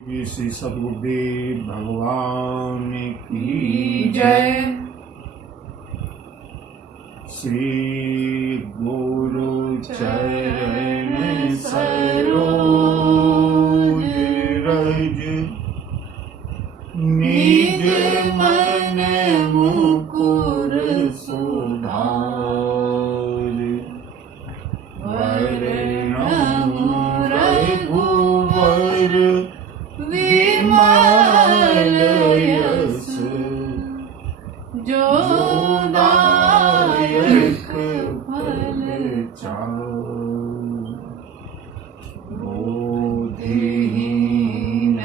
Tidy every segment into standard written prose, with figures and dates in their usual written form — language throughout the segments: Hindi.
श्री सद्गुरुदेव भगवान की जय। श्री गुरु चरण सरोज रज निज मन मुकुर सुधार। वरणम रघुवर विमल यश जो दायक फल चार। बोधिहीन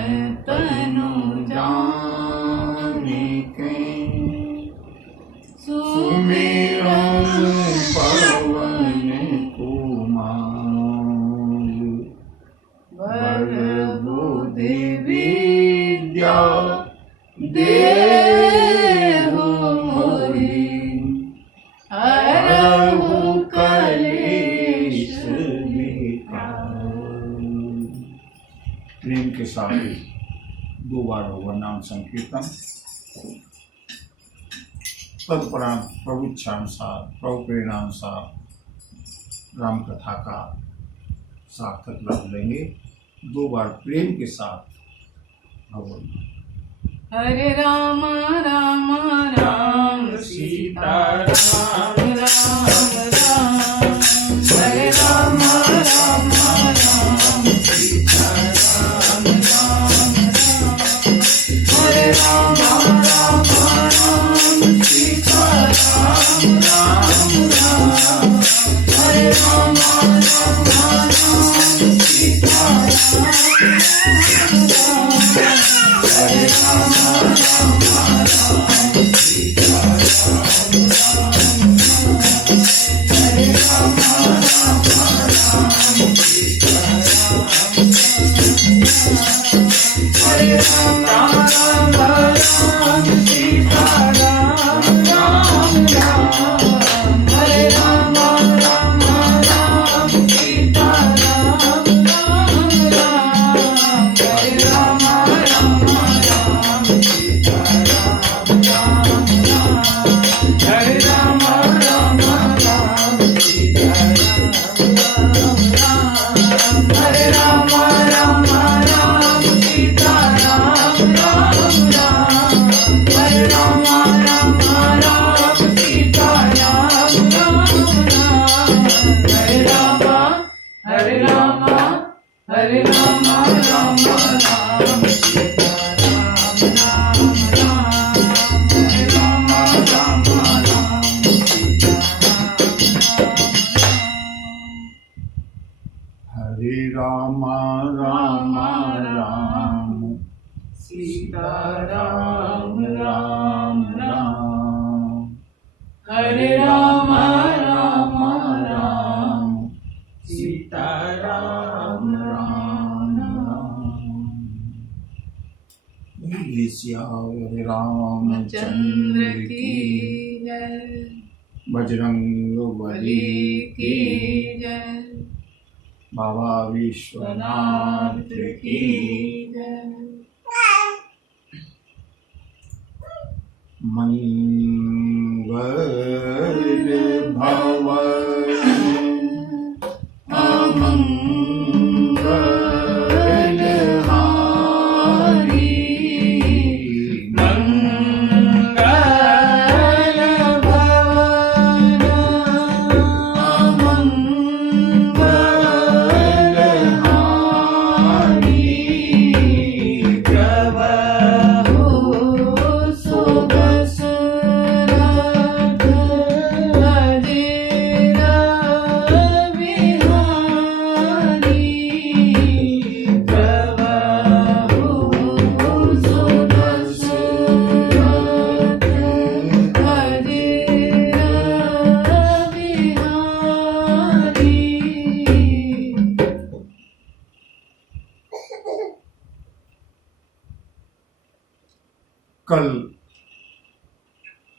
तनु जानिके सुमिरन पवन कुमार। वर बुद्धि विद्या देहु मोहि हरहु कलेश विकार। प्रेम के साथ दो बार होगा नाम संकीर्तन। तत्परांत प्रभु इच्छानुसार प्रभु प्रेरणानुसार राम कथा का सार्थक लाभ लेंगे। दो बार प्रेम के साथ भगवान। हरे राम राम राम सीता राम राम राम। हरे राम राम राम सीता राम राम राम। हरे राम राम राम सीता राम राम राम। हरे राम राम राम सीता राम राम। हरे राम राम राम सीता राम राम। हरे राम राम राम सीता राम। हरे राम राम राम सीता राम राम राम। हरे राम राम राम सीता राम राम राम। हरे राम राम राम सीता राम राम राम। हरे राम राम राम सीता राम राम राम। हरे राम राम राम सीता राम राम राम। हरे राम राम राम सीता राम राम राम। हरे राम हरे राम हरे राम राम राम सीता राम राम राम। हरे राम राम राम सीता राम राम। हरे राम राम राम सीता राम राम राम। हरे राम राम राम सीता राम राम राम। बोलिए सियावर रामचंद्र की जय। बजरंग बली की की जय। बाबा विश्वनाथ की जय। मंगल भवन अमंगल हारी। मंगल भवन अमंगल हारी। प्रभु शुभ सुरत अधीरा बिहारी। प्रभु शुभ सुरत अधीरा बिहारी। कल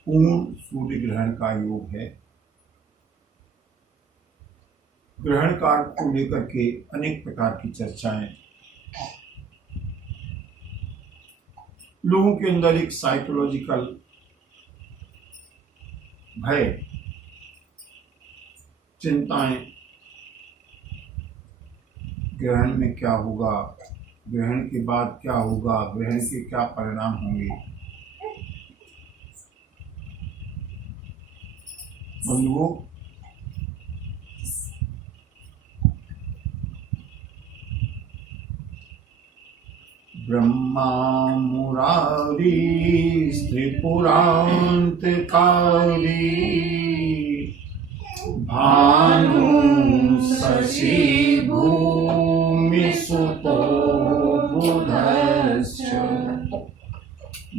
पूर्ण सूर्य ग्रहण का योग है। ग्रहण काल को लेकर के अनेक प्रकार की चर्चाएं लोगों के अंदर एक साइकोलॉजिकल भय, चिंताएं, ग्रहण में क्या होगा, ग्रहण के बाद क्या होगा, ग्रहण के क्या परिणाम होंगे। बंधुओं, ब्रह्मा मुरारी त्रिपुरांतकारी भानु शशि भूमि सुतो बुधश्च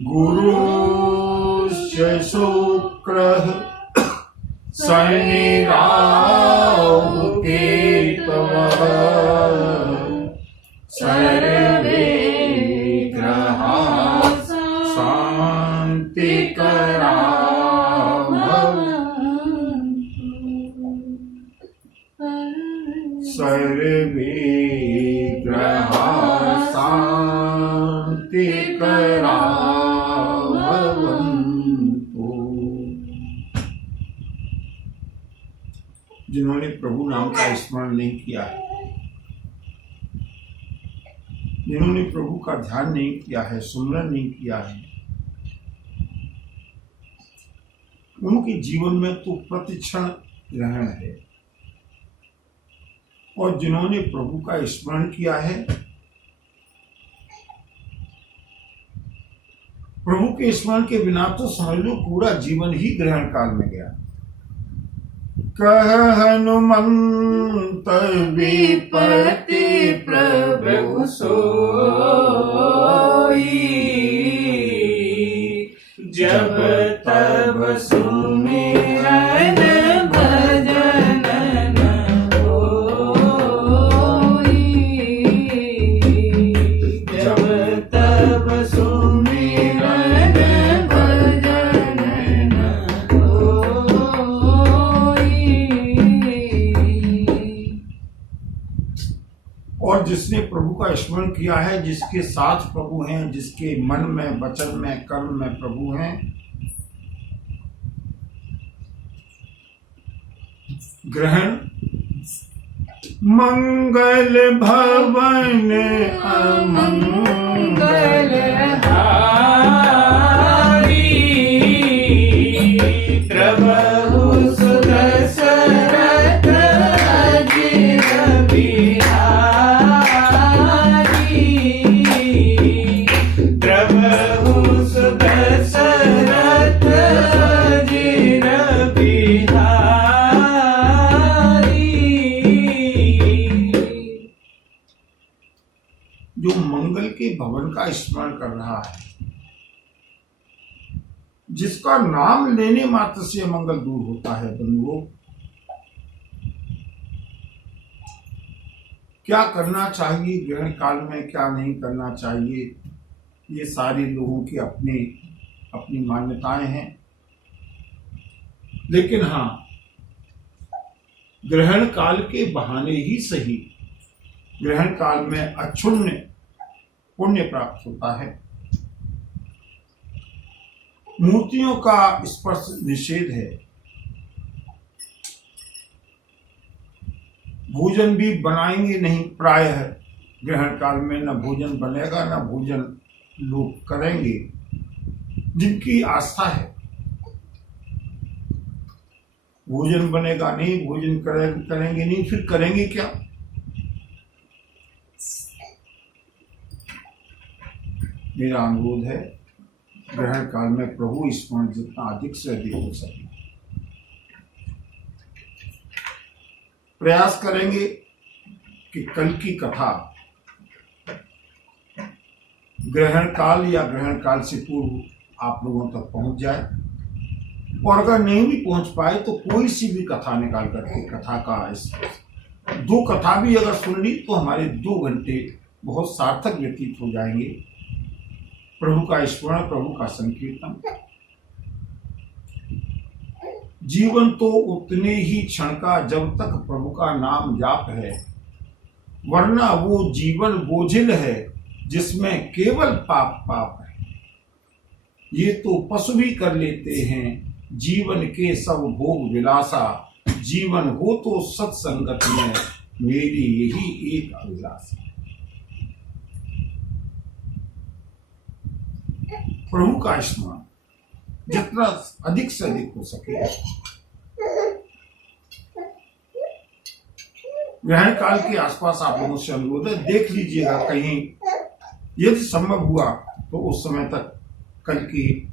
गुरुश्च शुक्रः शनि राहु केतवः सर्वे ग्रहाः शान्तिकरा सर्वे ग्रहाः शान्तिकरा भवन्तु। जिन्होंने प्रभु नाम का स्मरण नहीं किया है, जिन्होंने प्रभु का ध्यान नहीं किया है, सुमरन नहीं किया है, उनके जीवन में तो प्रतिक्षण ग्रहण है। और जिन्होंने प्रभु का स्मरण किया है, प्रभु के स्मरण के बिना तो समझ लो पूरा जीवन ही ग्रहण काल में गया। कह हनुमंत विपति प्रभु सोई, जब तब सुमिरन भजन न होई, जब तब सुमिरन भजन न होई। और जिसने प्रभु का स्मरण किया है, जिसके साथ प्रभु हैं, जिसके मन में, वचन में, कर्म में प्रभु हैं, ग्रहण मंगल भवन अमंगल हारी, प्रभु सुदशरथ अजिर बिहारी, प्रभु सुदशरथ अजिर बिहारी। जो मंगल के भवन का स्मरण कर रहा है, जिसका नाम लेने मात्र से मंगल दूर होता है। बंधुओं, क्या करना चाहिए ग्रहण काल में, क्या नहीं करना चाहिए, ये सारे लोगों की अपनी अपनी मान्यताएं हैं। लेकिन हाँ, ग्रहण काल के बहाने ही सही ग्रहण काल में अक्षुण्ण पुण्य प्राप्त होता है। मूर्तियों का स्पर्श निषेध है। भोजन भी बनाएंगे नहीं प्रायः ग्रहण काल में, न भोजन बनेगा न भोजन लोग करेंगे। जिनकी आस्था है, भोजन बनेगा नहीं, भोजन करेंगे नहीं, फिर करेंगे क्या? मेरा अनुरोध है, ग्रहण काल में प्रभु स्मरण जितना अधिक से अधिक हो सके प्रयास करेंगे कि कल की कथा ग्रहण काल या ग्रहण काल से पूर्व आप लोगों तक पहुंच जाए। और अगर नहीं भी पहुंच पाए तो कोई सी भी कथा निकाल करके कथा का दो कथा भी अगर सुन ली तो हमारे 2 घंटे बहुत सार्थक व्यतीत हो जाएंगे। प्रभु का स्मरण, प्रभु का संकीर्तन। जीवन तो उतने ही क्षण का जब तक प्रभु का नाम जाप है, वरना वो जीवन बोझिल है जिसमें केवल पाप पाप है। ये तो पशु भी कर लेते हैं जीवन के सब भोग विलासा, जीवन हो तो सत्संगत में मेरी यही एक अभिलाषा। प्रभु का स्मरण जितना अधिक से अधिक हो सके। ग्रहण काल के आसपास आप लोगों से अनुरोध है, देख लीजिएगा कहीं यदि संभव हुआ तो उस समय तक कल की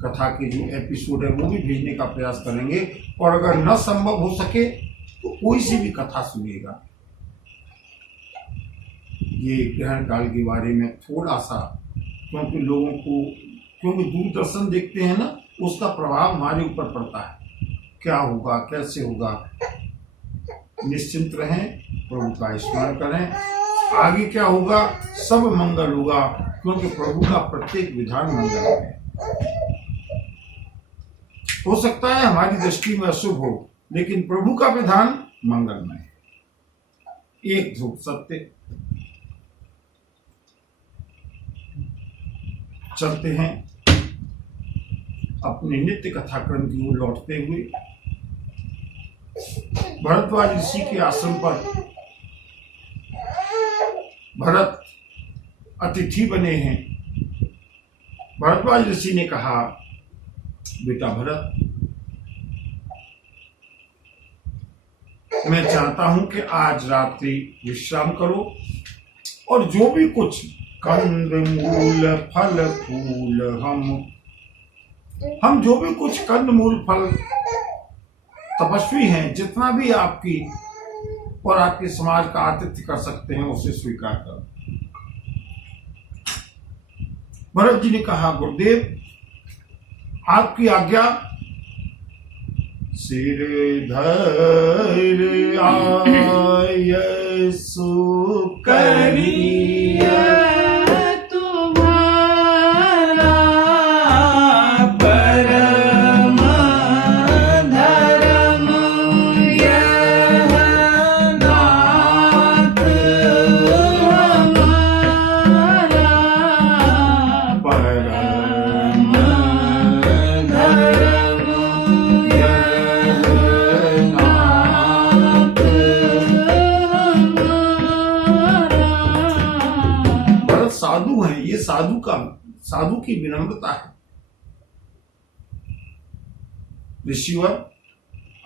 कथा के जो एपिसोड है वो भी भेजने का प्रयास करेंगे, और अगर न संभव हो सके तो कोई सी भी कथा सुनिएगा। ये ग्रहण काल के बारे में थोड़ा सा, क्योंकि लोगों को, क्योंकि दूरदर्शन देखते हैं ना, उसका प्रभाव हमारे ऊपर पड़ता है, क्या होगा कैसे होगा। निश्चिंत रहें, प्रभु का स्मरण करें, आगे क्या होगा सब मंगल होगा, क्योंकि प्रभु का प्रत्येक विधान मंगल है। हो सकता है हमारी दृष्टि में अशुभ हो, लेकिन प्रभु का विधान मंगलमय है। एक ध्रुव सत्य। चलते हैं अपने नित्य कथाक्रम की ओर लौटते हुए। भरद्वाज ऋषि के आश्रम पर भरत अतिथि बने हैं। भरद्वाज ऋषि ने कहा, बेटा भरत, मैं चाहता हूं कि आज रात्रि विश्राम करो और जो भी कुछ कंद मूल फल फूल हम जो भी कुछ कंद मूल फल तपस्वी हैं, जितना भी आपकी और आपके समाज का आतिथ्य कर सकते हैं उसे स्वीकार करो। भरत जी ने कहा, गुरुदेव आपकी आज्ञा। सिर धर आय करिया तुम्हारा परम धर्म, यह नाथ हमारा परम धर्म, यह नाथ हमारा। भरत साधु हैं, ये साधु की विनम्रता है। ऋषिवर,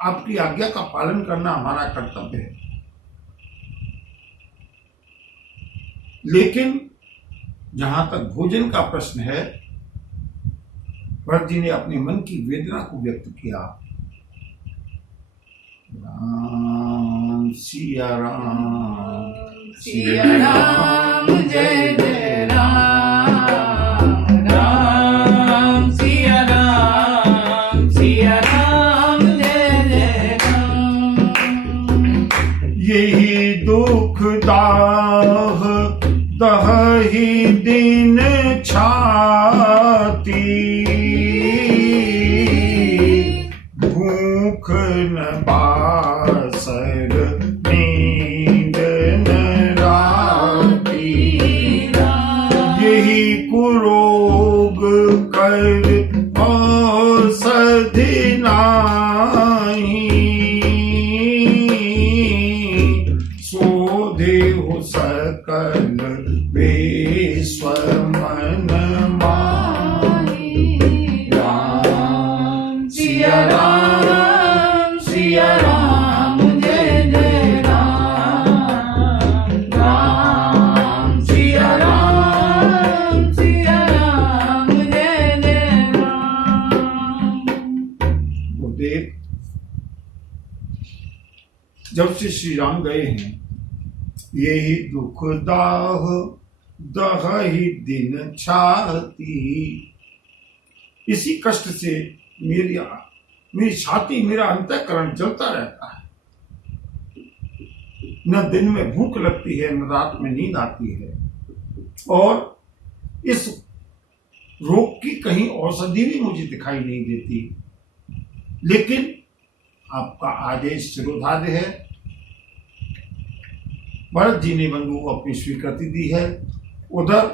आपकी आज्ञा का पालन करना हमारा कर्तव्य है, लेकिन जहां तक भोजन का प्रश्न है, भरत जी ने अपने मन की वेदना को व्यक्त किया। राम सिया राम सिया राम जय जय राम, राम सिया राम जय जय राम। यही दुख दाह दही दिन छाती, भूख न बासर नींद न राती, यही कुरोग कर औषधि नाही, सोधेहु सकल विश्व मन माही। राम सिया राम जय जय राम, राम सिया राम जय जय राम। गुरुदेव, जब से श्री राम गए हैं, यही दुख दाह दही दिन छाती, इसी कष्ट से मेरी छाती, मेरा अंतःकरण जलता रहता है। न दिन में भूख लगती है, न रात में नींद आती है, और इस रोग की कहीं औषधि भी मुझे दिखाई नहीं देती। लेकिन आपका आदेश शिरोधार्य है। भरत जी ने बंधु को अपनी स्वीकृति दी है। उधर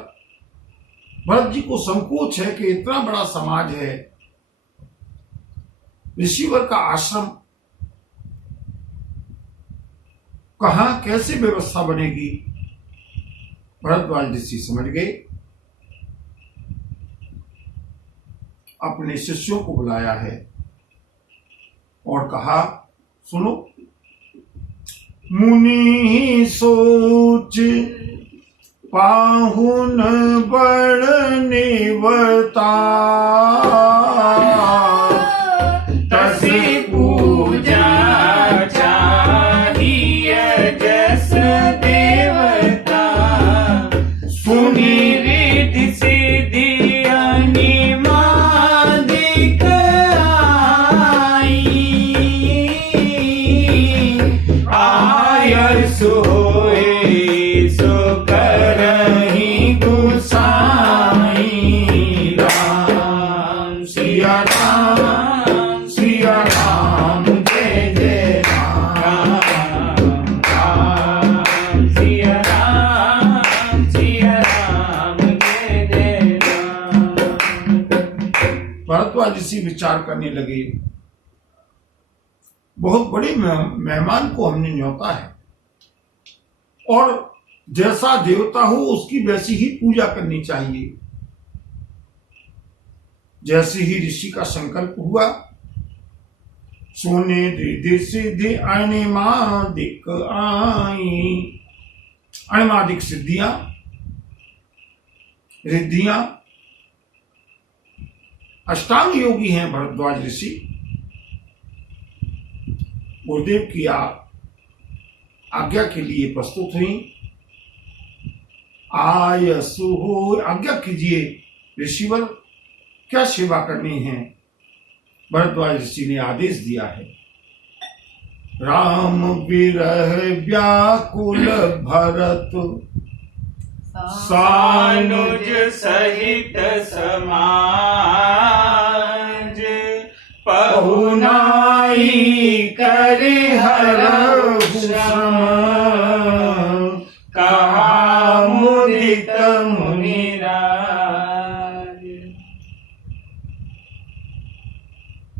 भरत जी को संकोच है कि इतना बड़ा समाज है, ऋषिवर का आश्रम कहां कैसे व्यवस्था बनेगी। भरद्वाज ऋषि समझ गए, अपने शिष्यों को बुलाया है और कहा, सुनो, मुनि सोच पाहुन बड़ निवता, तसी पूजा चाहिए जस देवता, सुनि रिद्धि सिद्धि अनिमादिक आई, सो होए सो करहि गुसाई। राम सिया राम सिया राम जय जय राम, राम सिया राम जय जय राम। भरद्वाज ऋषि विचार करने लगे, बहुत बड़े मेहमान को हमने न्योता है और जैसा देवता हो उसकी वैसी ही पूजा करनी चाहिए। जैसे ही ऋषि का संकल्प हुआ, सोने रिद्धि सिद्धि अनिमादिक आई, अनिमादिक सिद्धियां रिद्धियां, अष्टांग योगी हैं भरद्वाज ऋषि। गुरुदेव की आज्ञा के लिए प्रस्तुत हुई। आयसु हो, आज्ञा कीजिए ऋषिवर, क्या सेवा करनी है। भरद्वाज ऋषि ने आदेश दिया है, राम विरह व्याकुल भरत, सानुज सहित समाज, पहुनाई करे हर श्रम, कहा मुदित मुनिराज।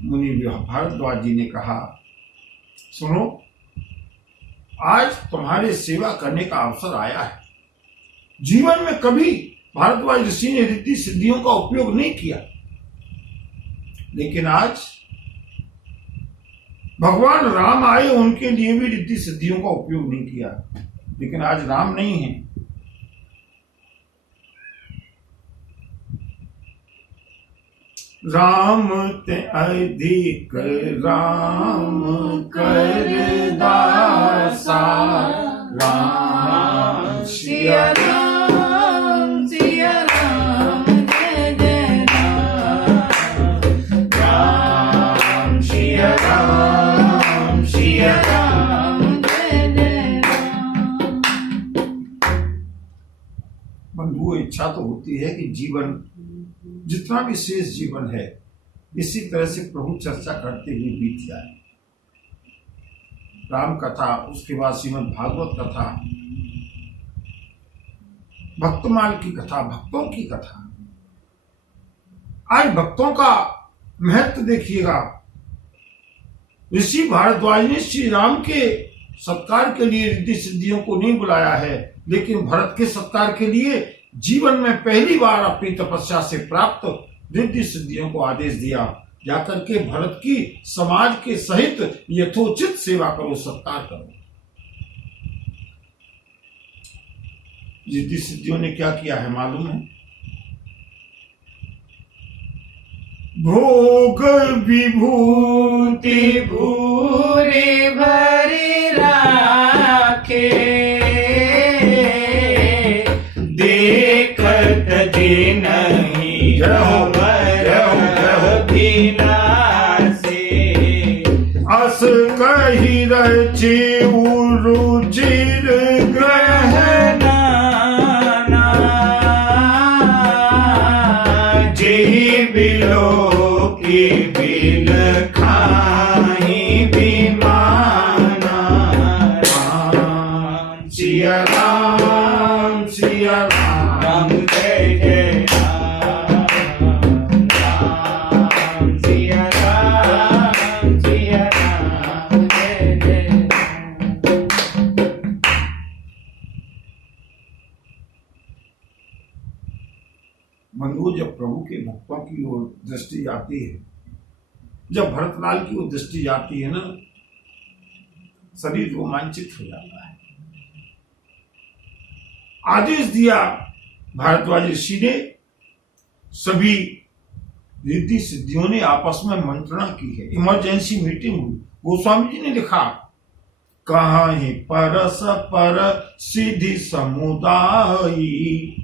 मुनि भारद्वाज जी ने कहा, सुनो, आज तुम्हारे सेवा करने का अवसर आया है। जीवन में कभी भारद्वाज ऋषि ने रिद्धि सिद्धियों का उपयोग नहीं किया, लेकिन आज भगवान राम आए, उनके लिए भी रिद्धि सिद्धियों का उपयोग नहीं किया। लेकिन आज राम नहीं है, राम ते अधिक राम कर दासा, राम सिया राम सिया राम जय जय राम, राम सिया राम जय जय राम। बंधुओं, इच्छा तो होती है कि जीवन, जितना भी शेष जीवन है, इसी तरह से प्रभु चर्चा करते हुए बीत जाए। राम कथा, उसके बाद श्रीमद् भागवत कथा, भक्तमाल की कथा, भक्तों की कथा। आज भक्तों का महत्व देखिएगा। ऋषि भारद्वाज ने श्री राम के सत्कार के लिए रिद्धि सिद्धियों को नहीं बुलाया है, लेकिन भरत के सत्कार के लिए जीवन में पहली बार अपनी तपस्या से प्राप्त रिद्धि सिद्धियों को आदेश दिया, जाकर के भरत की समाज के सहित यथोचित सेवा करो, सत्कार करो। रिद्धि सिद्धियों ने क्या किया है मालूम है? भोग विभूति भूरि भरि राखे, देखत दिनहि अमर अभिलाषे, अस कहि रचि रुचिर ग्रहणाना, जेहि बिलोकी बिल खाहि विमाना। राम सिया राम सिया राम जय जय राम। बंधुओं, जब प्रभु के भक्तों की ओर दृष्टि जाती है, जब भरतलाल की ओर दृष्टि जाती है ना, शरीर रोमांचित हो जाता है। आदेश दिया भारद्वाज ऋषि ने, सभी रिद्धि सिद्धियों ने आपस में मंत्रणा की है, इमरजेंसी मीटिंग हुई। गोस्वामी जी ने लिखा, कहीं परस पर सिद्धि समुदायी,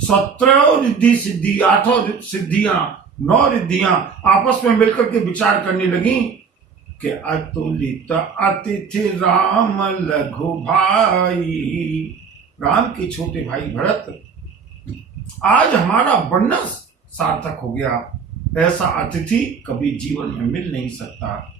17 रिद्धि सिद्धि, 8 सिद्धियां, 9 रिद्धियां आपस में मिलकर के विचार करने लगी कि अतुलित अतिथि राम लघु भाई, राम के छोटे भाई भरत, आज हमारा बनना सार्थक हो गया। ऐसा अतिथि कभी जीवन में मिल नहीं सकता,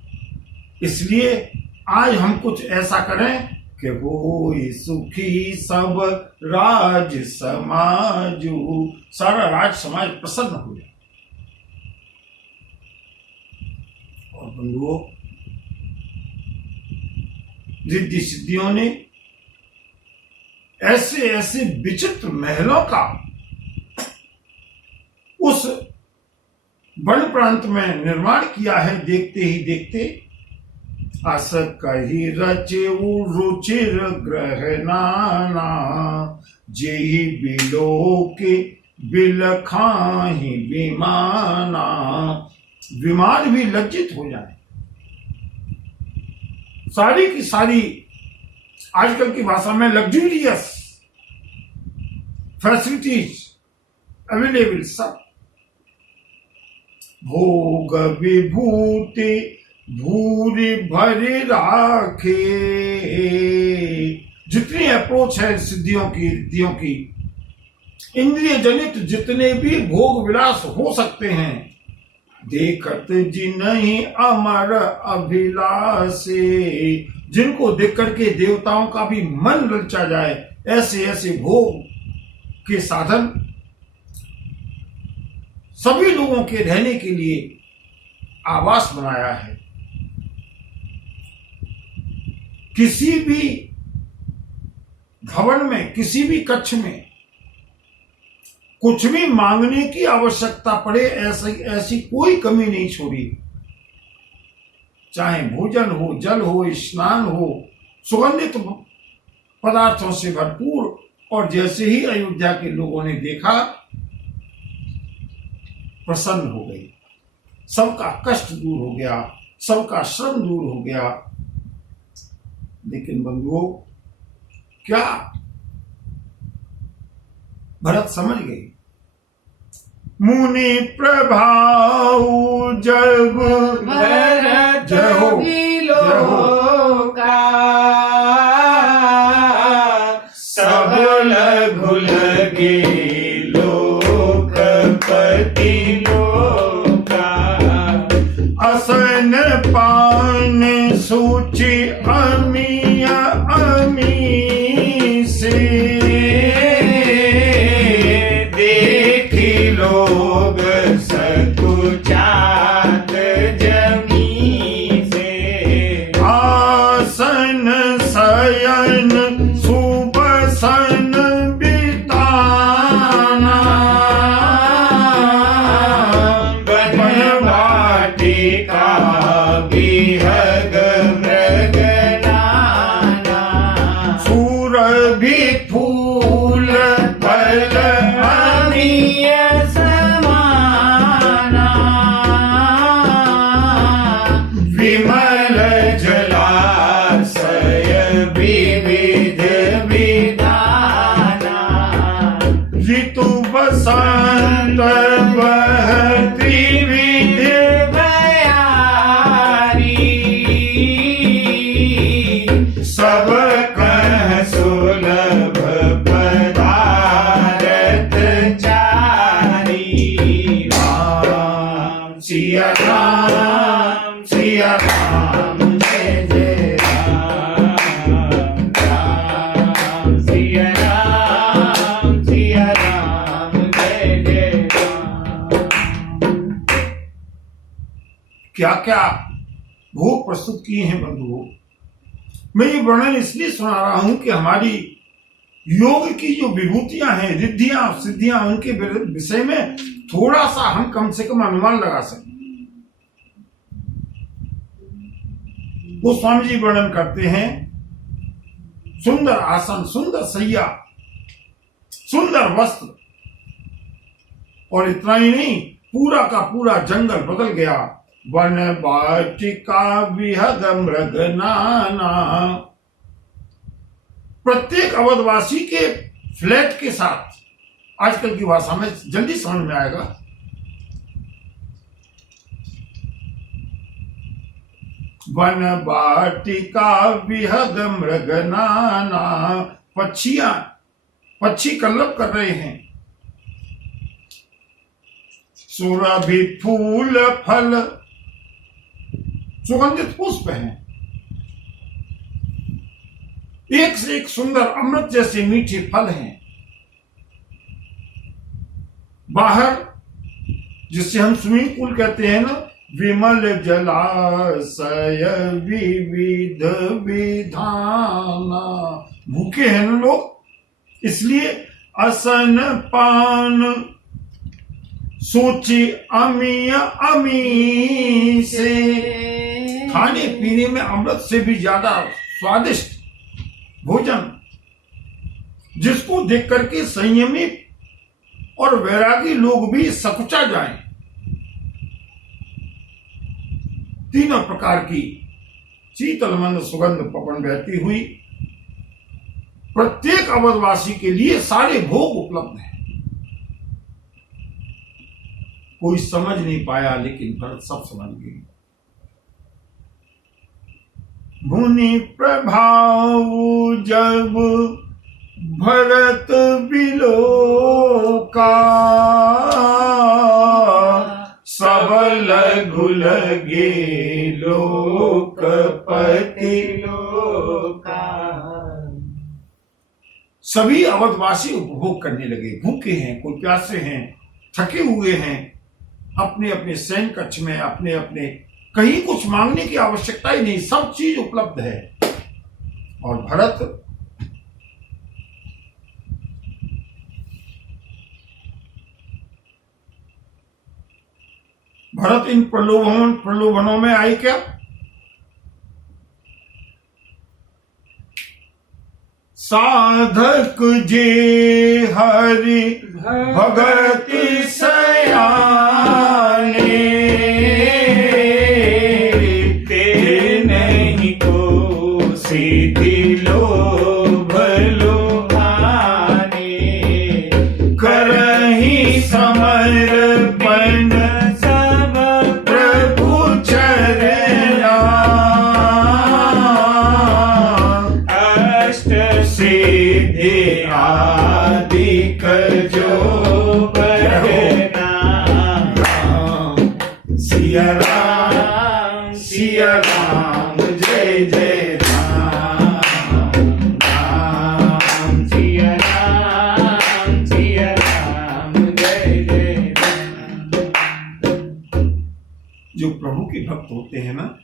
इसलिए आज हम कुछ ऐसा करें कि हो सुखी सब राज समाजू, सारा राज समाज प्रसन्न हो जाए। और बंधुओं, रिद्धि सिद्धियों ने ऐसे ऐसे विचित्र महलों का उस वन प्रांत में निर्माण किया है, देखते ही देखते अस कही रचेऊ रुचिर ग्रह नाना, जेहि बिलो के बिलखाही विमाना, विमान भी लज्जित हो जाए। सारी की सारी आजकल की भाषा में लग्जूरियस फैसिलिटीज अवेलेबल, सब भोग विभूति भूरि भरे राखे, जितनी अप्रोच है सिद्धियों की, रिद्धियों की, इंद्रिय जनित जितने भी भोग विलास हो सकते हैं, देखत जिन्हीं अमर अभिलाषे, जिनको देख करके देवताओं का भी मन ललचा जाए, ऐसे ऐसे भोग के साधन सभी लोगों के रहने के लिए आवास बनाया है। किसी भी भवन में, किसी भी कक्ष में कुछ भी मांगने की आवश्यकता पड़े, ऐसी कोई कमी नहीं छोड़ी। चाहे भोजन हो, जल हो, स्नान हो, सुगंधित पदार्थों से भरपूर। और जैसे ही अयोध्या के लोगों ने देखा, प्रसन्न हो गई, सबका कष्ट दूर हो गया, सबका श्रम दूर हो गया। लेकिन बंधुओं, क्या भरत समझ गए? मुनि प्रभाव जब भरत जय हो, विलोका, सब लघु लगे लोकपति लोका, असन पान सूचि अमिया अमी से, देखी लोग सकुचात जमी से, आसन शयन सुबसन बिताना, वन वाटिका बिहग मृग नाना, सुरभि फूल फल अमीय समाना, विमल जलाशय विविध विधाना, ऋतु बसंत बह त्रिविध बयारी, सब कह सुलभ पदारथ चारी, राम सिया राम सिया राम, जय जय राम, राम सिया राम जय जय राम। क्या क्या भोग प्रस्तुत किए हैं बंधुओं। मैं ये वर्णन इसलिए सुना रहा हूं कि हमारी योग की जो विभूतियां हैं, रिद्धियां सिद्धियां, उनके विषय में थोड़ा सा हम कम से कम अनुमान लगा सकें। वो स्वामी जी वर्णन करते हैं, सुंदर आसन, सुंदर सैया, सुंदर वस्त्र, और इतना ही नहीं, पूरा का पूरा जंगल बदल गया। वन वाटिका विहग मृग नाना। प्रत्येक अवधवासी के फ्लैट के साथ, आजकल की भाषा में जल्दी समझ में आएगा, वन वाटिका विहग मृग नाना। पक्षी कल्लप कर रहे हैं, सुरभि फूल फल, सुगंधित पुष्प हैं, एक से एक सुंदर अमृत जैसे मीठे फल हैं। बाहर जिसे हम स्विमिंग पूल कहते हैं ना, विमल जलाशय विविध विधाना। भूखे हैं ना लोग, इसलिए असन पान सोचे अमी अमी से। खाने पीने में अमृत से भी ज्यादा स्वादिष्ट भोजन, जिसको देख करके संयमी और वैरागी लोग भी सकुचा जाएं। तीनों प्रकार की शीतल मंद सुगंध पवन बहती हुई, प्रत्येक अवधवासी के लिए सारे भोग उपलब्ध हैं। कोई समझ नहीं पाया, लेकिन भरत सब समझ गए। मुनि प्रभाव जब भरत बिलोका, सब लघु लगे लोकपति लोका। सभी अवधवासी उपभोग करने लगे। भूखे हैं, कोई प्यासे हैं, थके हुए हैं, अपने अपने शयन कक्ष में, अपने अपने, कहीं कुछ मांगने की आवश्यकता ही नहीं, सब चीज उपलब्ध है। और भरत इन प्रलोभनों में आई क्या? साधक जे हरि भगति सयाने, ते नहीं को सीधी लोभ लुभाने। करहि समर्पण सब प्रभु चरणा, अष्ट सिद्धि आदि कर जो करना। सिया राम जय जय राम, राम सिया राम जय जय राम। जो प्रभु के भक्त होते हैं ना,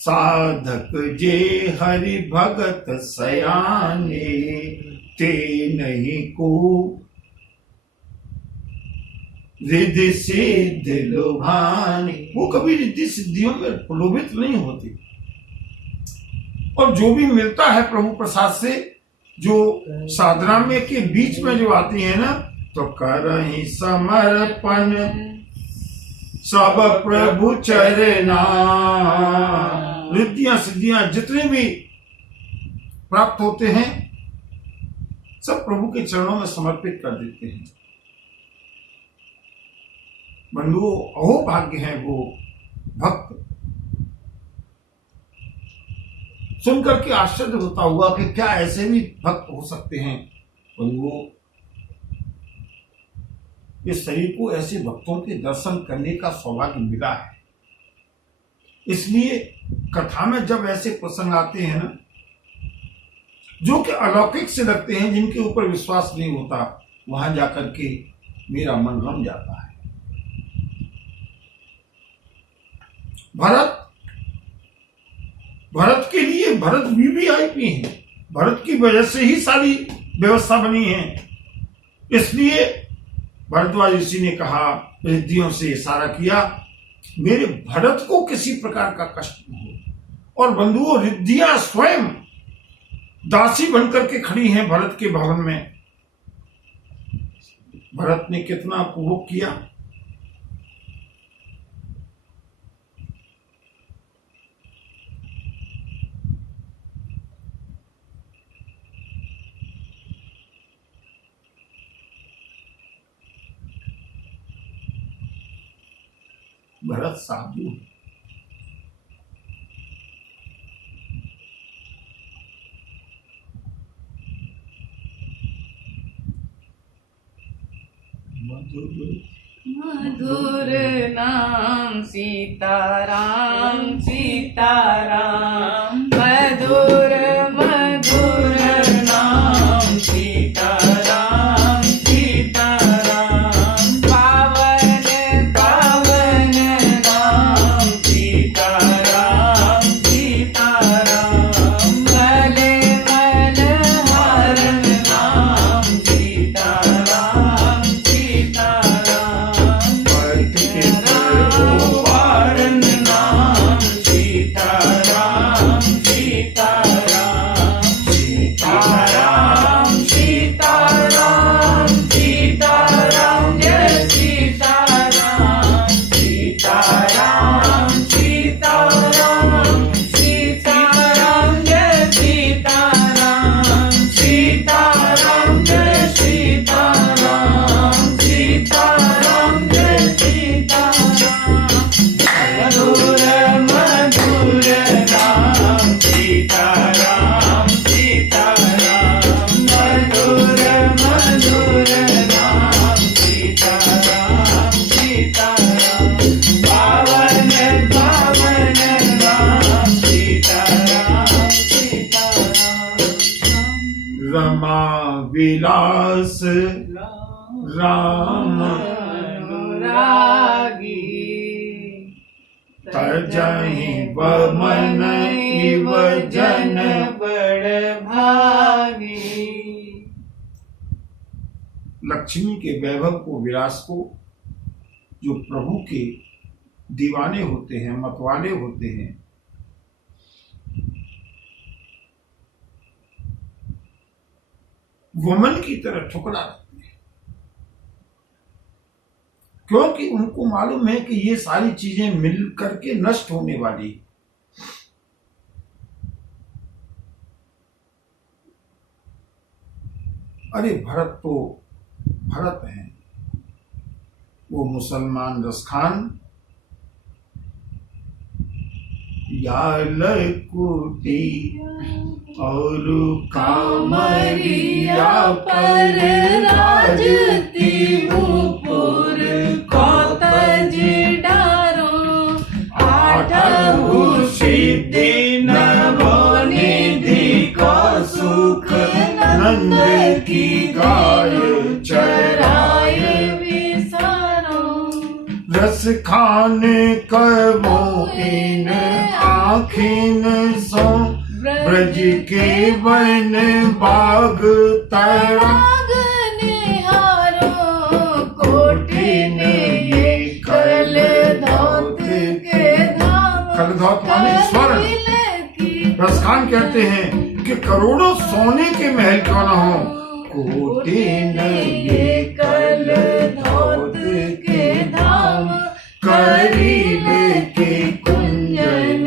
साधक जे हरि भगत सयाने, ते नहीं को रिद्धि सिद्धि लुभाने। वो कभी रिद्धि सिद्धियों में प्रलोभित नहीं होते, और जो भी मिलता है प्रभु प्रसाद से, जो साधना में के बीच में जो आती है ना, तो करहि समर्पण सब प्रभु चरणा। रिद्धियां सिद्धियां जितने भी प्राप्त होते हैं, सब प्रभु के चरणों में समर्पित कर देते हैं। बंधुओं, अहो भाग्य है वो भक्त। सुनकर के आश्चर्य होता हुआ कि क्या ऐसे भी भक्त हो सकते हैं। बंधुओं, इस शरीर को ऐसे भक्तों के दर्शन करने का सौभाग्य मिला है। इसलिए कथा में जब ऐसे प्रसंग आते हैं ना, जो कि अलौकिक से लगते हैं, जिनके ऊपर विश्वास नहीं होता, वहां जाकर के मेरा मन रम जाता है। भरत भरत के लिए भरत वीवीआईपी हैं, भरत की वजह से ही सारी व्यवस्था बनी है। इसलिए भरद्वाज ऋषि ने कहा, रिद्धियों से इशारा किया, मेरे भरत को किसी प्रकार का कष्ट न हो। और बंधुओं, रिद्धियां स्वयं दासी बनकर के खड़ी हैं भरत के भवन में। भरत ने कितना उपभोग किया। भरत साधु मधुर नाम सीताराम सीताराम, मधुर मधुर नाम सीताराम सीताराम, पावन पावन नाम सीताराम सीताराम, मले मल हरण नाम सीताराम सीताराम, वारण नाम सीताराम सीताराम, सीताराम सीताराम सीताराम जय सीताराम, सीताराम सीताराम सीताराम जय सीताराम, सीताराम जय सीताराम, सीताराम जय सीताराम, मधुर मधुर नाम सीताराम सीताराम, मधुर मधुर नाम सीताराम सीताराम, पावन पावन नाम सीताराम सीताराम, रमा विलास राम अनुरागी तजहि बमन इव जन बड़ भागी, लक्ष्मी के वैभव को, विलास को, जो प्रभु के दीवाने होते हैं, मतवाले होते हैं, वमन की तरह ठुकरा देते हैं, क्योंकि उनको मालूम है कि ये सारी चीजें मिल करके नष्ट होने वाली। अरे भरत तो भरत हैं, वो मुसलमान रसखान या लकुटी और कामरिया पर राजती मुपुर कौतज डारो, आठहु सिद्धि नवनिधि को सुख नंद की गाय चराय विसारो, रस खान कबो इन आखिन सो, ब्रज के वन बाग तरा, कोटि ने ये कल धौत के धाम, कल धौत माने स्वर्ण। रसखान कहते हैं कि करोड़ों सोने के महल क्यों न हो, कोटि ने ये कल धौत के धाम, करीब के कुंजन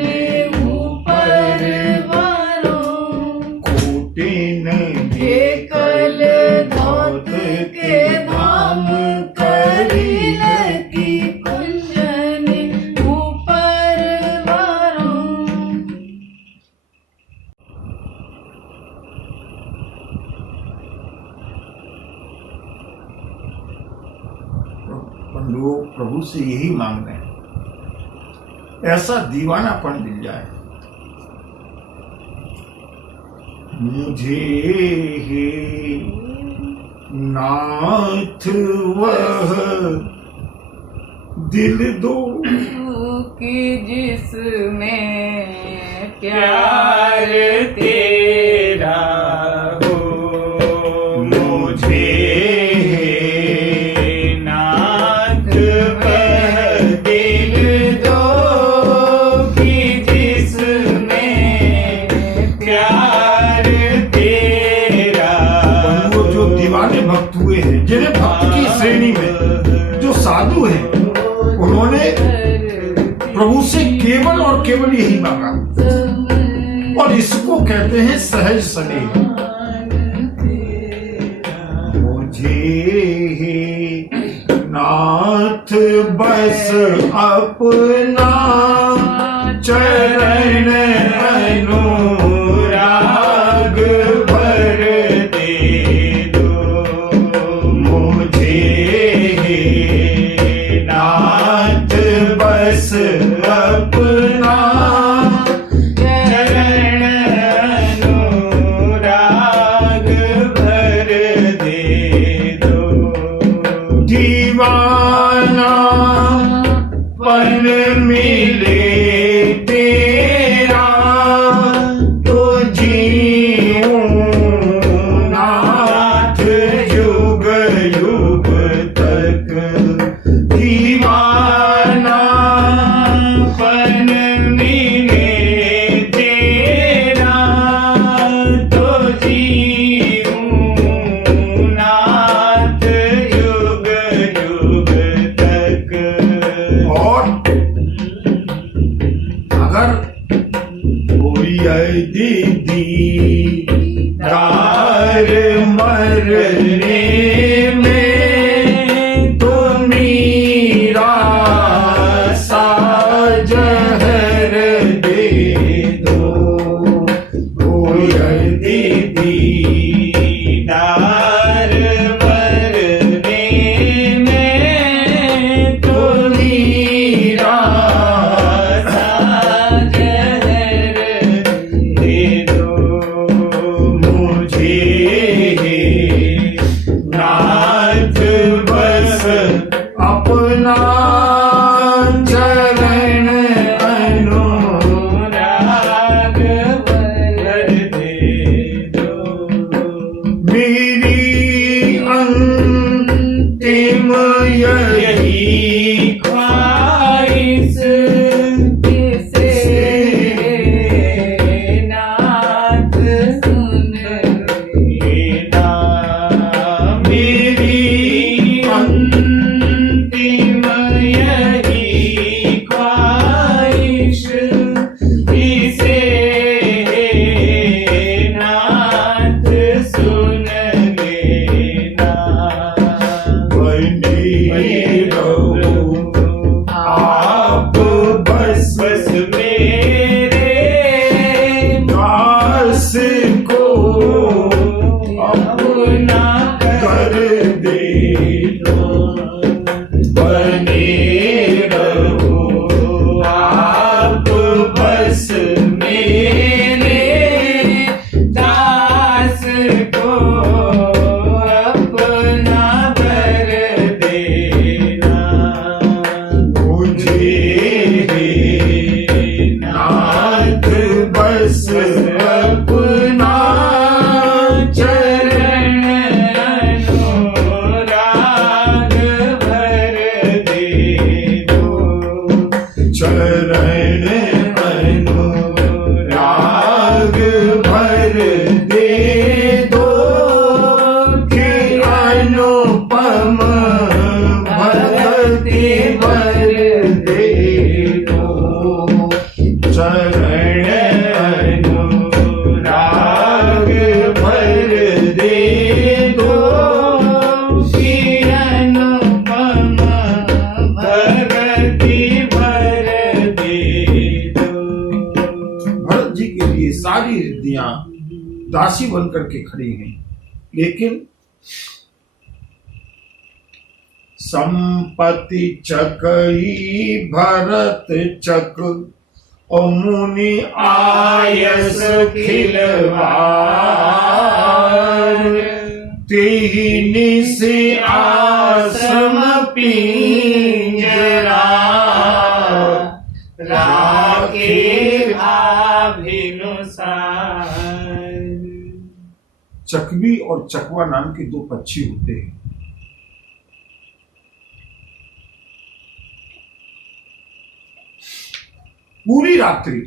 ऊपर वारो, कोटि ने ये कल धौत के धाम, करीब की कुंजन ऊपर वारो। लोग प्रभु से यही मांग रहे हैं, ऐसा दीवानापन मिल जाए। मुझे हे नाथ वह दिल दो कि जिसमें प्यार तेरा हो मुझे नाथ वह दिल दो कि जिसमें प्यार तेरा वो जो दीवाने भक्त हुए हैं, जिन्हें भक्त की श्रेणी में जो साधु हैं, उन्होंने प्रभु से केवल और केवल यही मांगा, और इसको कहते हैं सहज स्नेह। मुझे नाथ बस अपना चरण अनुराग भर दे दो मुझे नाथ बस अपना चरण अनुराग भर दे दो दीवाना पन मिले तेरा तो जीऊं नाथ युग युग तक दीवाना पन मिले तेरा तो जीऊं नाथ युग युग तक और अगर कोई दीदी दार मरने में तो मेरा सा जहर दे दो, कोई दीदी दार मरने में तो मेरा जहर दे दो मुझे नाथ बस अपना चरण अनुराग भर दे दो मेरी अंतिम यही ख्वाहिश किसे नाथ सुन लेना मेरी अंतिम यही ख्वाहिश किसे नाथ सुन लेना बने रहो आप बस बस मेरे दास को अपना कर दे दो, बने रहो आप बस मेरे दास को अपना कर देना मुझे नाथ बस अपना चरण अनुराग भर दे दो चरण अनुराग भर दे दो कि अनुपम भक्ति भर दे दो, चरण अनुराग भर दे दो कि अनुपम भक्ति भर दे दो भरत जी के लिए सारी रिद्धियां दासी बनकर के खड़ी हैं, लेकिन संपत्ति चकई भरत चक और मुनि आयस खिलवार तेहिनी से आश्रम पिंजरा राखे भाभी चकवी और चकवा नाम के दो पक्षी होते हैं। पूरी रात्रि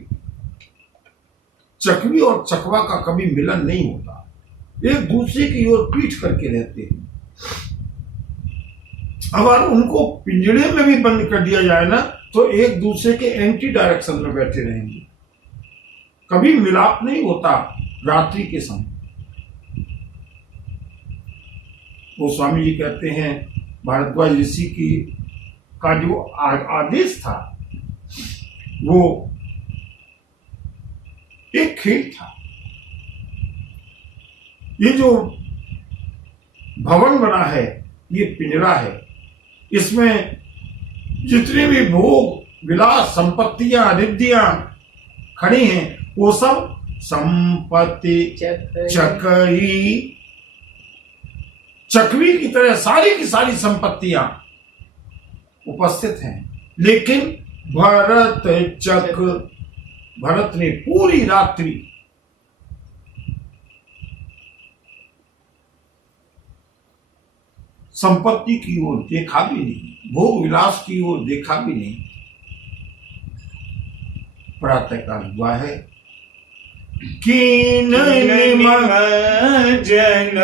चकवी और चकवा का कभी मिलन नहीं होता, एक दूसरे की ओर पीठ करके रहते हैं। अगर उनको पिंजड़े में भी बंद कर दिया जाए ना तो एक दूसरे के एंटी डायरेक्शन में बैठे रहेंगे, कभी मिलाप नहीं होता रात्रि के समय। वो स्वामी जी कहते हैं भारद्वाज ऋषि की का जो आदेश था वो एक खेल था। ये जो भवन बना है ये पिंजरा है, इसमें जितने भी भोग विलास संपत्तियां रिद्धियां खड़ी हैं वो सब संपत्ति चकवी की तरह सारी की सारी संपत्तियां उपस्थित हैं। लेकिन भरत ने पूरी रात्रि संपत्ति की ओर देखा भी नहीं, भोग विलास की ओर देखा भी नहीं। प्रातःकाल हुआ है कीन जन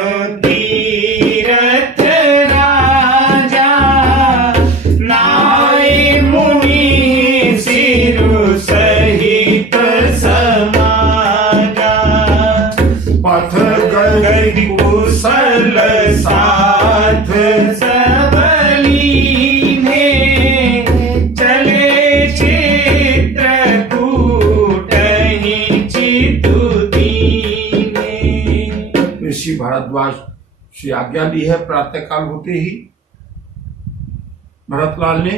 तीरथ राजा नाय मुनि सिरु सहित समाजा पथ गति कुशल साध सबली में चले चित्रकूट ऋषि भारद्वाज से आज्ञा ली है। प्रातःकाल होते ही भरतलाल ने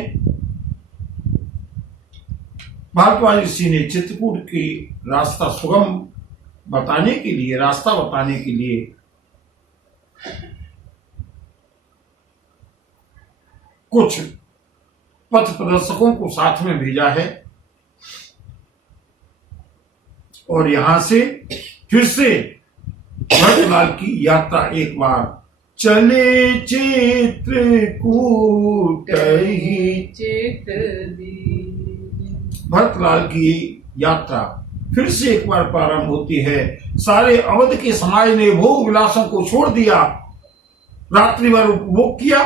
भारद्वाज ऋषि ने चित्रकूट की रास्ता सुगम बताने के लिए, रास्ता बताने के लिए कुछ पथ प्रदर्शकों को साथ में भेजा है और यहां से फिर से भरतलाल की यात्रा एक बार चले चित्रकूट ही भरतलाल की यात्रा फिर से एक बार प्रारंभ होती है। सारे अवध के समाज ने भोग विलासों को छोड़ दिया, रात्रि भर उपभोग किया।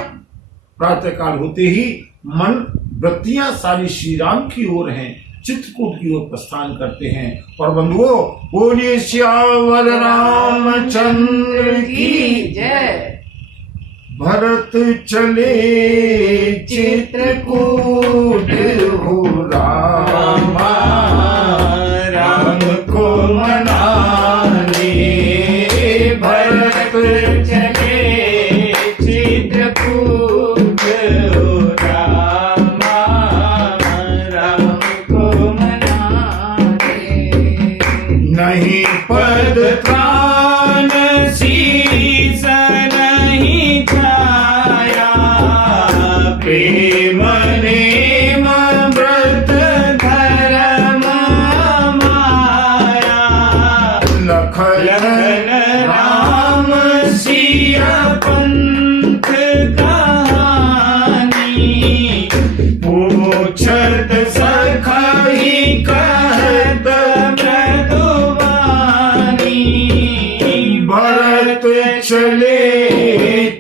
प्रातःकाल होते ही मन वृत्तियां सारी श्री राम की ओर हैं, चित्रकूट की ओर प्रस्थान करते हैं। और बंधुओं बोलिए श्यावर रामचंद्र की जय। भरत चले चित्रकूट हो रामा राम को मनाने भरत चले चित्रकूट हो रामा राम को मनाने नहीं पद प्राण शीस नहीं छाया प्रेम नेम व्रत धर्म माया लखन राम सिया पंथ कहानी पूछत सखाई कहत भरत चले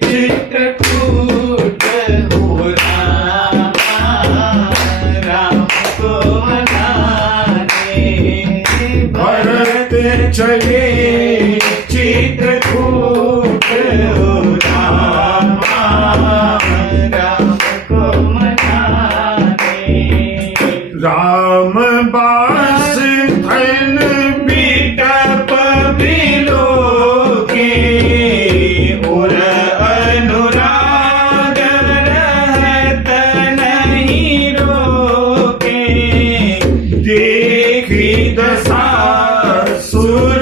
चित्रकूट हो रामा राम को मनाने भरत चले चित्रकूट हो रामा राम को मनाने राम बास धन बिटप बिलो के और अनुराग रहत नहीं रोके देखी दशा सुर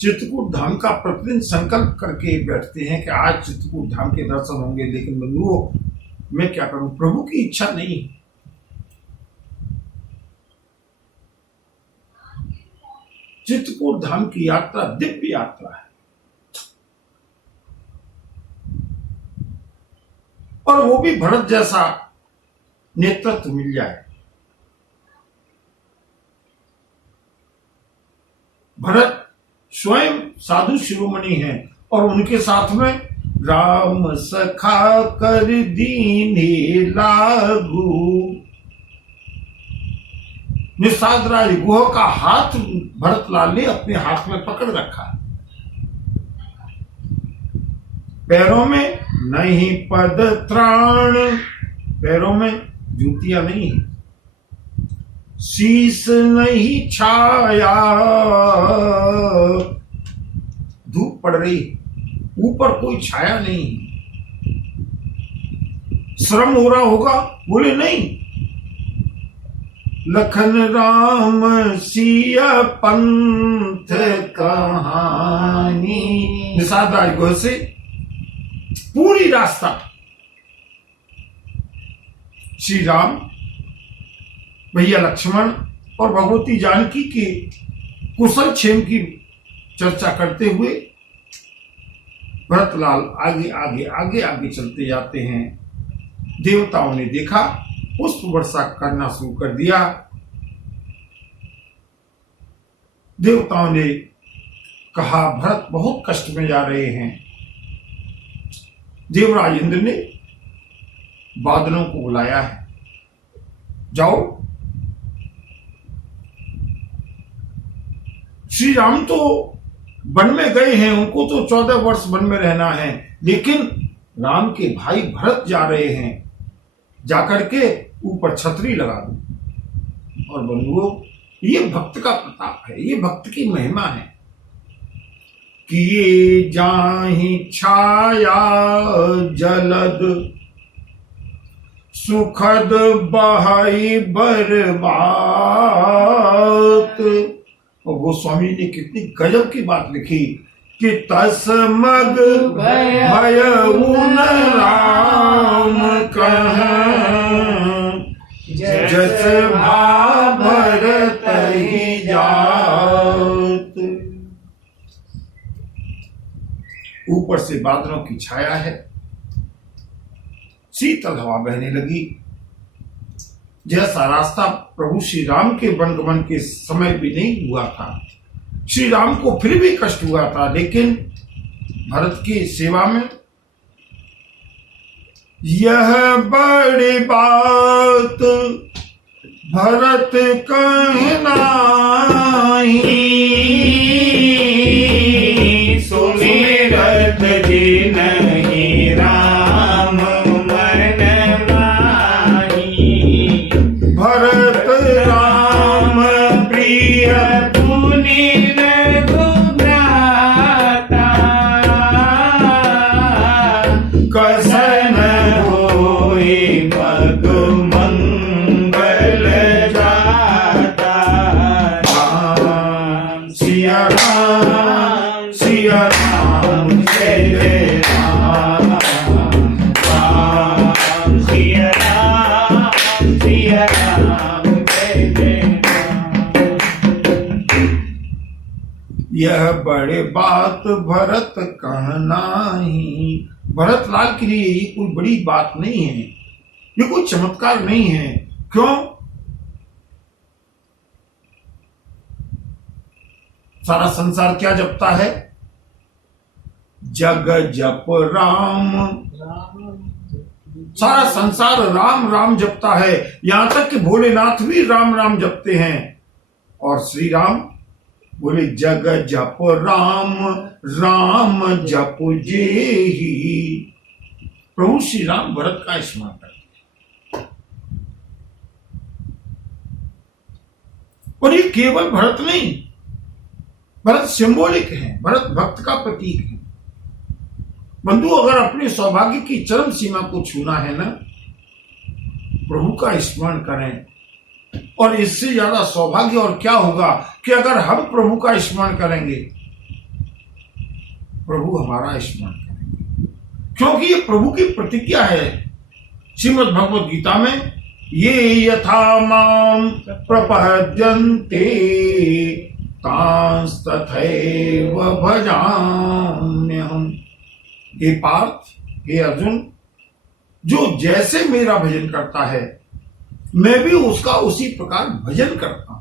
चित्रकूट धाम का प्रतिदिन संकल्प करके बैठते हैं कि आज चित्रकूट धाम के दर्शन होंगे, लेकिन बंधुओं मैं क्या करूं, प्रभु की इच्छा नहीं। चित्रकूट धाम की यात्रा दिव्य यात्रा है, और वो भी भरत जैसा नेतृत्व मिल जाए। भरत स्वयं साधु शिरोमणि हैं, और उनके साथ में राम सखा कर दीने लागू, निषाद राज गुह का हाथ भरतलाल ने अपने हाथ में पकड़ रखा है। पैरों में नहीं पद त्राण, पैरों में जूतियां नहीं है, शीश नहीं छाया, धूप पड़ रही, ऊपर कोई छाया नहीं, श्रम हो रहा होगा, बोले नहीं, लखन राम सिया पंथ कहानी, निषाद राज गुह से पूरी रास्ता श्री राम, भैया लक्ष्मण और भगवती जानकी के कुशल क्षेम की चर्चा करते हुए भरतलाल आगे आगे आगे आगे चलते जाते हैं। देवताओं ने देखा, पुष्प वर्षा करना शुरू कर दिया। देवताओं ने कहा भरत बहुत कष्ट में जा रहे हैं। देवराज इंद्र ने बादलों को बुलाया है, जाओ, श्री राम तो वन में गए हैं, उनको तो 14 वर्ष वन में रहना है, लेकिन राम के भाई भरत जा रहे हैं, जाकर के ऊपर छतरी लगा दो। और बंधुओं, ये भक्त का प्रताप है, ये भक्त की महिमा है। किए जाहि छाया जलद सुखद बहाई बरबात। और गोस्वामी ने कितनी गजब की बात लिखी कि तसमग भय उन राम कह, जस भरत ही जात। ऊपर से बादलों की छाया है, शीतल हवा बहने लगी। जैसा रास्ता प्रभु श्री राम के वनगमन के समय भी नहीं हुआ था, श्री राम को फिर भी कष्ट हुआ था, लेकिन भरत की सेवा में यह बड़ी बात भरत कहना सुमिरत जिनहि राम मन माही। भरत राम प्रिय पुनि रघुभ्राता, कसन होय मग मंगल जाता। राम सिया राम सिया राम जय राम, राम सिया राम जय राम। यह बड़े बात भरत कहना ही। भरत लाल के लिए ये कोई बड़ी बात नहीं है, ये कोई चमत्कार नहीं है। क्यों? सारा संसार क्या जपता है? जग जप राम। सारा संसार राम राम जपता है, यहां तक कि भोलेनाथ भी राम राम जपते हैं। और श्री राम बोले जग जप राम, राम जप जेहि। प्रभु श्री राम भरत का स्मरण करते हैं। और ये केवल भरत नहीं, भरत सिंबॉलिक है, भरत भक्त का प्रतीक है। बंधु, अगर अपने सौभाग्य की चरम सीमा को छूना है ना, प्रभु का स्मरण करें। और इससे ज्यादा सौभाग्य और क्या होगा कि अगर हम प्रभु का स्मरण करेंगे प्रभु हमारा स्मरण करेंगे, क्योंकि ये प्रभु की प्रतिज्ञा है। श्रीमद् भगवद गीता में ये यथा माम प्रपद्यन्ते तांस्तथैव भजाम्यहम्। हे पार्थ, हे अर्जुन, जो जैसे मेरा भजन करता है मैं भी उसका उसी प्रकार भजन करता हूं।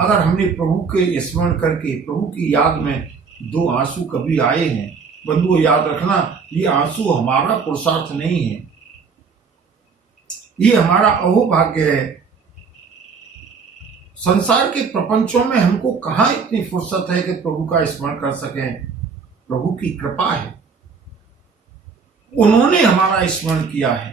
अगर हमने प्रभु के स्मरण करके प्रभु की याद में दो आंसू कभी आए हैं, बंधुओं याद रखना, ये आंसू हमारा पुरुषार्थ नहीं है, ये हमारा अहोभाग्य है। संसार के प्रपंचों में हमको कहां इतनी फुर्सत है कि प्रभु का स्मरण कर सकें। प्रभु की कृपा है, उन्होंने हमारा स्मरण किया है।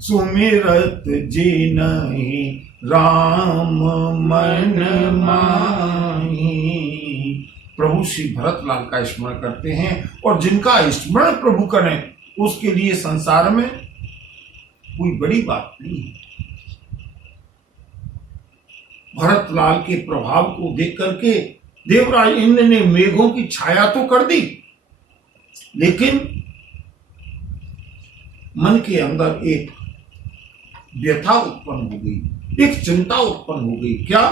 सुमिरत जिनहि राम मन माही। प्रभु श्री भरतलाल का स्मरण करते हैं, और जिनका स्मरण प्रभु करें उसके लिए संसार में कोई बड़ी बात नहीं है। भरतलाल के प्रभाव को देख करके देवराज इंद्र ने मेघों की छाया तो कर दी, लेकिन मन के अंदर एक व्यथा उत्पन्न हो गई, एक चिंता उत्पन्न हो गई। क्या?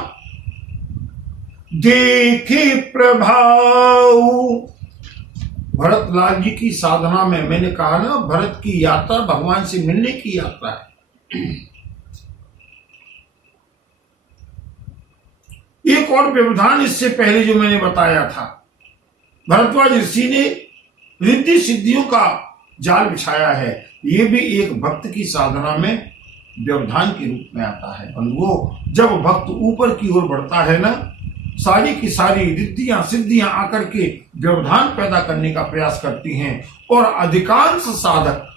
देखे प्रभाव। भरतलाल जी की साधना में, मैंने कहा ना, भरत की यात्रा भगवान से मिलने की यात्रा है। एक और व्यवधान इससे पहले जो मैंने बताया था, भरद्वाज ऋषि ने रिद्धि सिद्धियों का जाल बिछाया है। ये भी एक भक्त की साधना में व्यवधान के रूप में आता है। बंधुओं, जब भक्त ऊपर की ओर बढ़ता है ना, सारी की सारी रिद्धियां सिद्धियां आकर के व्यवधान पैदा करने का प्रयास करती हैं, और अधिकांश साधक,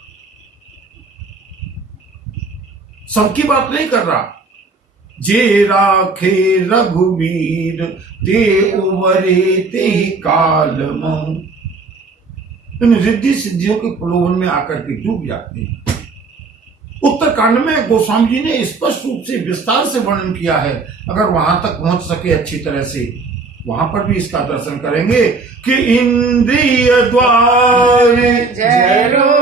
सबकी बात नहीं कर रहा, जे राखे रघुवीर ते उमरे ते काल मऊ, इन रिद्धि सिद्धियों के प्रलोभन में आकर के डूब जाते हैं। उत्तरकांड में गोस्वामी जी ने स्पष्ट रूप से विस्तार से वर्णन किया है। अगर वहां तक पहुंच सके अच्छी तरह से, वहां पर भी इसका दर्शन करेंगे कि इंद्रिय द्वार जरो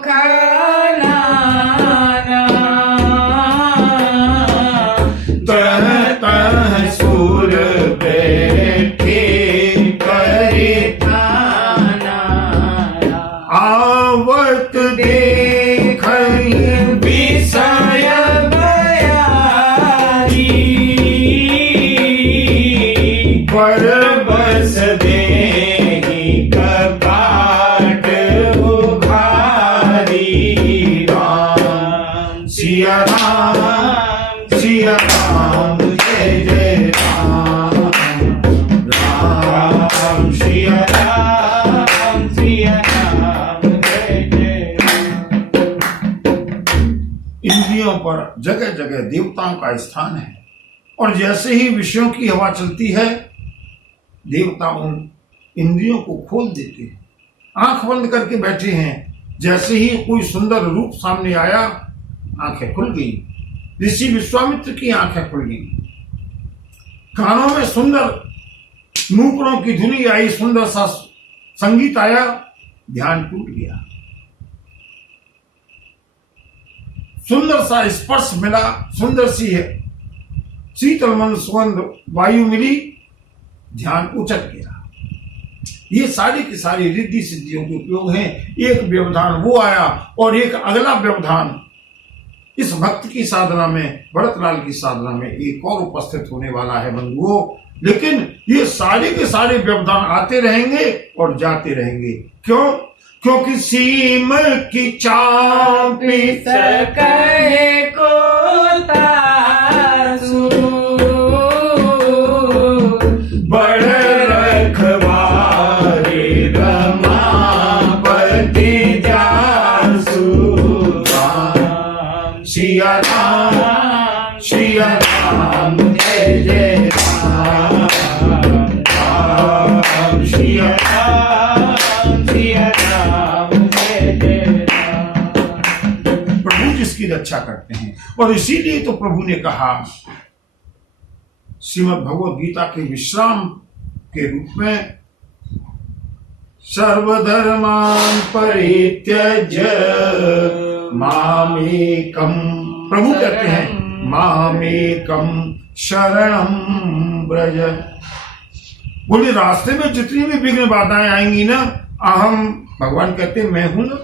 खाना तह तह सुर बैठे करे खाना आवत देख विषय बयारी पर बस देहि कपाट उघारी। राम सिया राम, सिया राम, जय जय राम, राम सिया राम, सिया राम, जय जय राम। इंद्रियों पर जगह जगह देवताओं का स्थान है, और जैसे ही विषयों की हवा चलती है, देवता उन इंद्रियों को खोल देते हैं। आंख बंद करके बैठे हैं, जैसे ही कोई सुंदर रूप सामने आया, आंखें खुल गई। ऋषि विश्वामित्र की आंखें खुल गई, कानों में सुंदर नूपुरों की धुनी आई, सुंदर सा संगीत आया, ध्यान टूट गया। सुंदर सा स्पर्श मिला, सुंदर सी है शीतल मंद सुगंध वायु मिली, ध्यान उचट गया। ये सारी की सारी रिद्धि सिद्धियों के उपयोग हैं। एक व्यवधान वो आया, और एक अगला व्यवधान इस भक्त की साधना में, भरतलाल की साधना में एक और उपस्थित होने वाला है बंधुओं। लेकिन ये सारे के सारे व्यवधान आते रहेंगे और जाते रहेंगे। क्यों? क्योंकि सीम की चापी सकहे को तासु बड़ रखवारे रमापति जासु। राम सिया राम, सिया राम, जय जय राम, राम सिया राम, सिया राम, जय जय राम। प्रभु जिसकी रक्षा करते हैं, और इसीलिए तो प्रभु ने कहा श्रीमद् भगवद गीता के विश्राम के रूप में सर्वधर्मान परित्यज्य मामेकम, प्रभु कहते हैं मामेकम शरणम ब्रज। बोले रास्ते में जितनी भी विघ्न बाधाएं आएंगी ना, अहम, भगवान कहते हैं मैं हूं ना,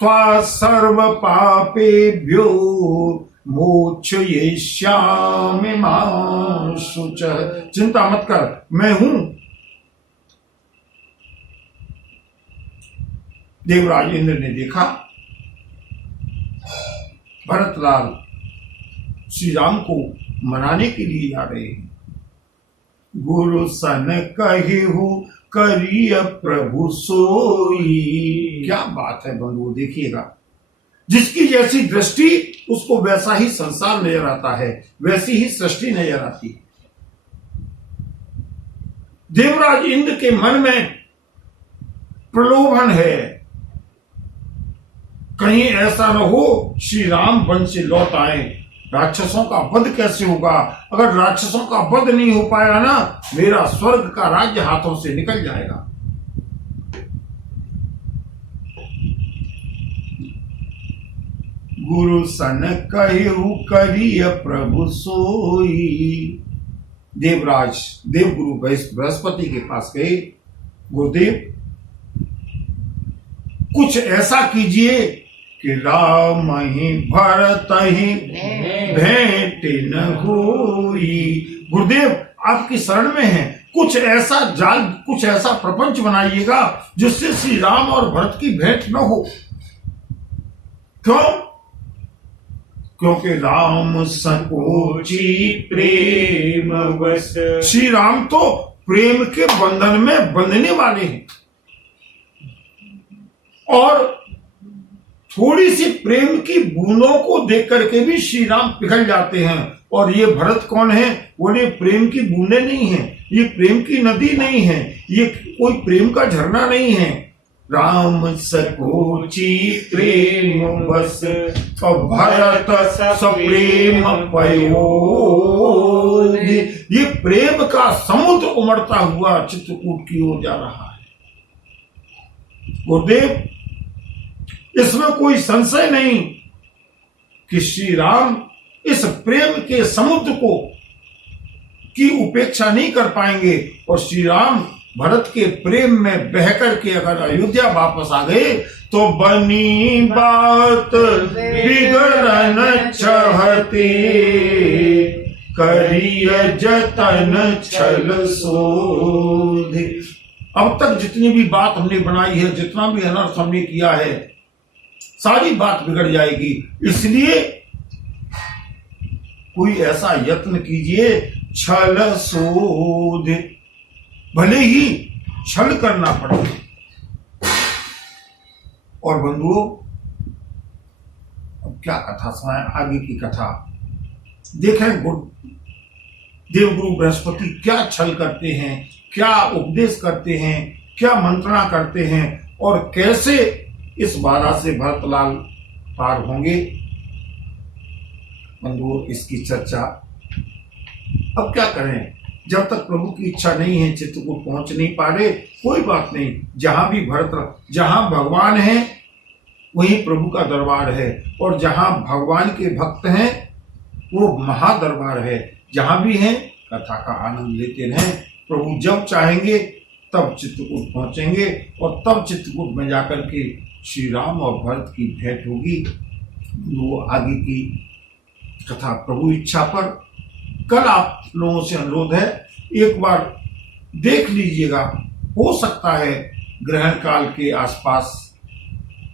त्वा सर्व पापेभ्यो मोक्षयिष्यामि मा शुचः। चिंता मत कर, मैं हूं। देवराज इंद्र ने देखा भरतलाल श्री राम को मनाने के लिए जा रहे हैं। गुरु सन कहिहु करिय प्रभु सोई। क्या बात है बंधु, देखिएगा, जिसकी जैसी दृष्टि उसको वैसा ही संसार नजर आता है, वैसी ही सृष्टि नजर आती है। देवराज इंद्र के मन में प्रलोभन है, कहीं ऐसा न हो श्री राम वन से लौट आए, राक्षसों का वध कैसे होगा? अगर राक्षसों का वध नहीं हो पाया ना, मेरा स्वर्ग का राज्य हाथों से निकल जाएगा। गुरु सन कहिहु करिय प्रभु सोई। देवराज देवगुरु बृहस्पति के पास गए, गुरुदेव कुछ ऐसा कीजिए कि राम ही भरत ही भेंट न होई। गुरुदेव आपकी शरण में है, कुछ ऐसा जाल, कुछ ऐसा प्रपंच बनाइएगा जिससे श्री राम और भरत की भेंट न हो। क्यों? क्योंकि राम संकोची प्रेम वश। श्री राम तो प्रेम के बंधन में बंधने वाले हैं, और थोड़ी सी प्रेम की बूंदों को देख करके भी श्री राम पिघल जाते हैं। और ये भरत कौन है? बोले प्रेम की बूंदे नहीं है, ये प्रेम की नदी नहीं है, ये कोई प्रेम का झरना नहीं है। राम सकोची प्रेम बस भरत सप्रेम पयो। ये प्रेम का समुद्र उमड़ता हुआ चित्रकूट की ओर जा रहा है। गुरुदेव इसमें कोई संशय नहीं कि श्री राम इस प्रेम के समुद्र को की उपेक्षा नहीं कर पाएंगे, और श्री राम भरत के प्रेम में बहकर के अगर अयोध्या वापस आ गए तो बनी बात बिगड़न चाहते, करिय जतन छल शोध। अब तक जितनी भी बात हमने बनाई है, जितना भी अनर्थ हमने किया है, सारी बात बिगड़ जाएगी। इसलिए कोई ऐसा यत्न कीजिए, छल शोध, भले ही छल करना पड़े। और बंधुओं, अब क्या कथा सुनाए, आगे की कथा देखें। देवगुरु बृहस्पति क्या छल करते हैं, क्या उपदेश करते हैं, क्या मंत्रणा करते हैं, और कैसे इस बाधा से भरतलाल पार होंगे। बंधुओं, इसकी चर्चा अब क्या करें, जब तक प्रभु की इच्छा नहीं है, चित्रकूट पहुंच नहीं पा रहे, कोई बात नहीं। जहां भी जहां भगवान है वहीं प्रभु का दरबार है, और जहां भगवान के भक्त हैं वो महादरबार है। जहां भी हैं कथा का आनंद लेते रहें। प्रभु जब चाहेंगे तब चित्रकूट पहुंचेंगे, और तब चित्रकूट में जाकर के श्री राम और भरत की भेंट होगी। वो आगे की कथा प्रभु इच्छा पर कल आप लोगों से अनुरोध है, एक बार देख लीजिएगा। हो सकता है ग्रहण काल के आसपास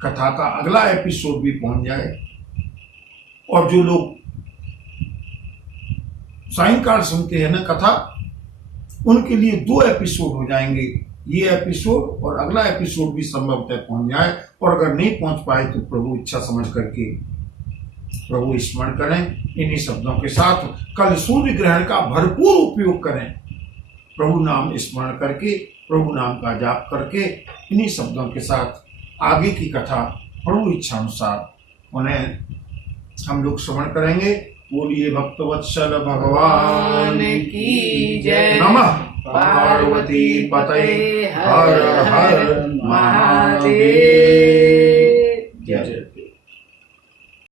कथा का अगला एपिसोड भी पहुंच जाए, और जो लोग सायंकाल सुनते हैं ना कथा, उनके लिए 2 एपिसोड हो जाएंगे। ये एपिसोड और अगला एपिसोड भी संभवतः पहुंच जाए, और अगर नहीं पहुंच पाए तो प्रभु इच्छा समझ करके प्रभु स्मरण करें। इन्हीं शब्दों के साथ कल सूर्य ग्रहण का भरपूर उपयोग करें, प्रभु नाम स्मरण करके, प्रभु नाम का जाप करके। इन्हीं शब्दों के साथ आगे की कथा प्रभु इच्छा अनुसार उन्हें हम लोग श्रवण करेंगे। बोलिए भक्तवत्सल भगवान की जय। नमः पार्वती पते हर हर महादेव। महादेव। जय